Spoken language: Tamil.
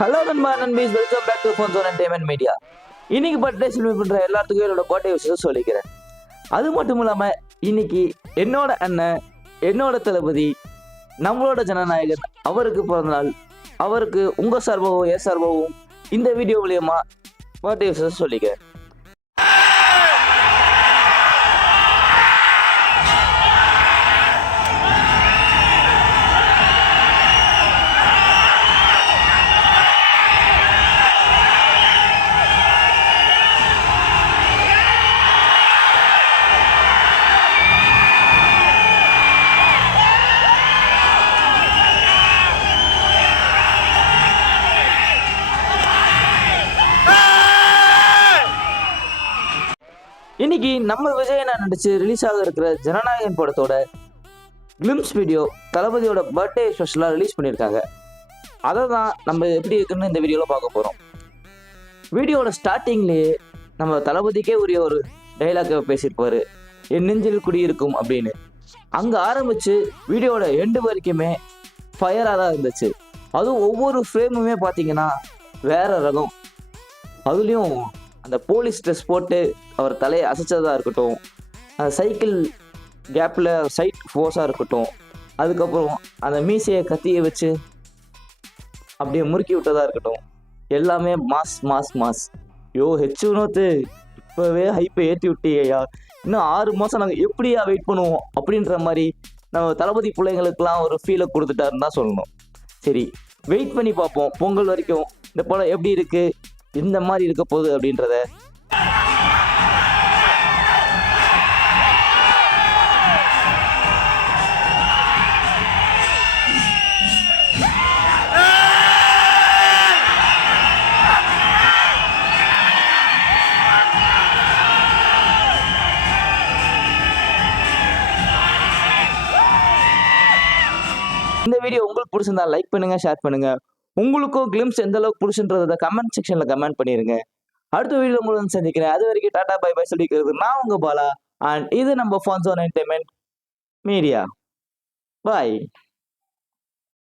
ஹலோ நண்பா நண்பீஸ், welcome back to phone zone entertainment media. இன்னைக்கு பர்த்டே செலிப்ரேட் பண்ற எல்லாத்துக்கும் என்னோட பர்த்டே விஷயம் சொல்லிக்கிறேன். அது மட்டும் இல்லாம இன்னைக்கு என்னோட அண்ணன், என்னோட தளபதி, நம்மளோட ஜனநாயகன் அவருக்கு பிறந்த நாள். அவருக்கு உங்க சார்பாகவும் என் சார்பாகவும் இந்த வீடியோ மூலியமா பர்த்டே விஷயம் சொல்லிக்கிறேன். இன்னைக்கு நம்ம விஜயனா நடிச்சு ரிலீஸ் ஆக இருக்கிற ஜனநாயகன் படத்தோட கிளிம்ஸ் வீடியோ தளபதியோட பர்த்டே ஸ்பெஷலாக ரிலீஸ் பண்ணியிருக்காங்க. அதை தான் நம்ம எப்படி இருக்குன்னு இந்த வீடியோவில் பார்க்க போகிறோம். வீடியோட ஸ்டார்டிங்லேயே நம்ம தளபதிக்கே உரிய ஒரு டைலாக்கை பேசியிருப்பாரு, என் நெஞ்சில் குடியிருக்கும் அப்படின்னு. அங்கே ஆரம்பித்து வீடியோட எண்டு வரைக்குமே ஃபயராக தான் இருந்துச்சு. அதுவும் ஒவ்வொரு ஃப்ரேமுமே பார்த்தீங்கன்னா வேற ரகம். அதுலேயும் அந்த போலீஸ் ட்ரெஸ் போட்டு அவர் தலையை அசைச்சதாக இருக்கட்டும், அந்த சைக்கிள் கேப்பில் சைட் ஃபோர்ஸாக இருக்கட்டும், அதுக்கப்புறம் அந்த மீசையை கத்தியை வச்சு அப்படியே முறுக்கி விட்டதாக இருக்கட்டும், எல்லாமே mass mass mass. H Vinoth இப்போவே ஹைப்பை ஏற்றி விட்டியா, இன்னும் 6 மாதம் நாங்கள் எப்படியா வெயிட் பண்ணுவோம் அப்படின்ற மாதிரி நம்ம தளபதி பிள்ளைங்களுக்கெல்லாம் ஒரு ஃபீலை கொடுத்துட்டாருன்னு தான் சொல்லணும். சரி, வெயிட் பண்ணி பார்ப்போம் பொங்கல் வரைக்கும் இந்த படம் எப்படி இருக்குது, இந்த மாதிரி இருக்க போகுது அப்படின்றத. இந்த வீடியோ உங்களுக்கு பிடிச்சிருந்தா லைக் பண்ணுங்க, ஷேர் பண்ணுங்க. உங்களுக்கும் கிளிம்ஸ் எந்த அளவுக்கு பிடிச்சுன்றத கமெண்ட் செக்ஷன்ல கமெண்ட் பண்ணிருங்க. அடுத்த வீடியோ உங்களுக்கு சந்திக்கிறேன். அது வரைக்கும் டாடா பை பை சொல்லிக்கிறது நான் உங்க பாலா. அண்ட் இது நம்ம ஃபோன் ஜோன் என்டர்டைன்மெண்ட் மீடியா. பாய்.